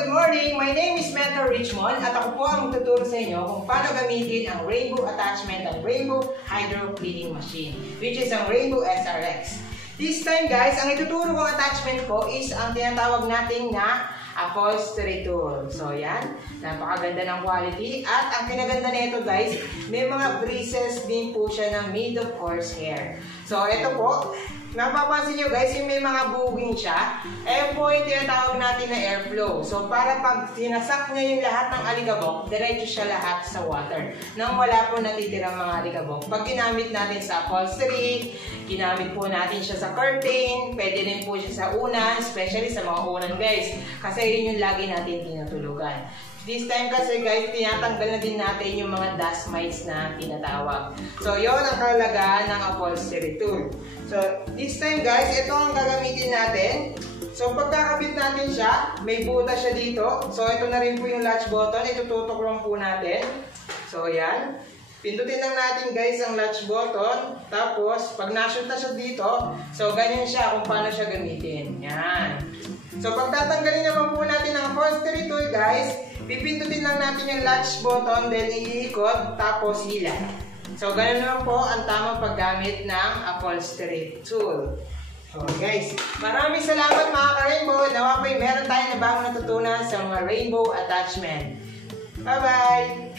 good morning! My name is Mentor Richmond at ako po ang magtuturo sa inyo kung paano gamitin ang Rainbow Attachment at Rainbow Hydro Cleaning Machine, which is ang Rainbow SRX. This time guys, ang ituturo kong attachment ko is ang tinatawag nating na upholstery tool. So yan, napakaganda ng quality at ang pinaganda nito guys, may mga braces din po siya ng made of horsehair. So ito po, napapansin nyo guys, yung may mga buging siya, eh po yung tinatawag natin na airflow. So para pag sinasak niya yung lahat ng alikabok, diretso siya lahat sa water. Nang wala po natitirang mga alikabok. Pag ginamit natin sa upholstery, ginamit po natin siya sa curtain, pwede rin po siya sa unan, especially sa mga unan guys. Kasi yun yung lagi natin tinutulugan. This time kasi guys, tinatanggal na din natin yung mga dust mites na tinatawag. So yun ang kalagayan ng upholstery tool. So this time guys, ito ang gagamitin natin. So pagkakabit natin siya, may butas siya dito. So ito na rin po yung latch button, itututok lang po natin. So yan. Pindutin lang natin guys ang latch button. Tapos pag na-shoot na siya dito, so ganyan siya kung paano siya gamitin. Yan. So pag tatanggalin naman po natin ang upholstery tool guys, pipindutin lang natin yung latch button, then iikot, tapos hila. So ganun naman po ang tamang paggamit ng upholstery tool. So guys, maraming salamat mga ka-rainbow. Nawa po'y meron tayong na bagong natutunan sa mga rainbow attachment. Bye-bye!